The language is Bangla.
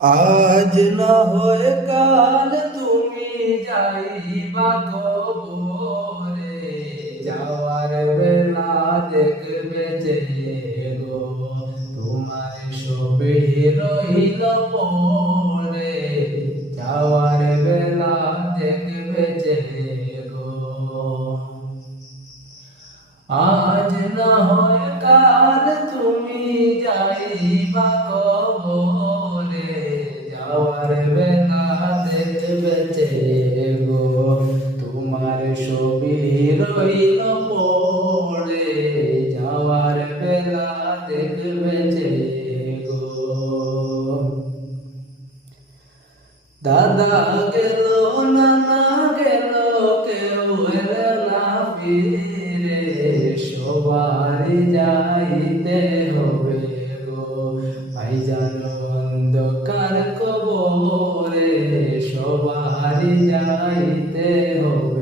আজ না হয় কাল তুমি যাইবা কবরে, যাওয়ার বেলা দেখবে যে গো তোমার ছবি রইল পরে, যাওয়ার বেলা দেখবে যে গো। আজ না হয় কাল তুমি যাইবা কবরে, যাওয়ার বেলা দেখবে যে গো তোমার ছবি রইল পড়ে, যাওয়ার বেলা দেখবে যে গো। দাদা গেল নানা গেল কেউ এলো না ফিরে, সবারই যাইতে হবে গো ভাইজান অন্ধকার কবরে, সবারই যাইতে হবে।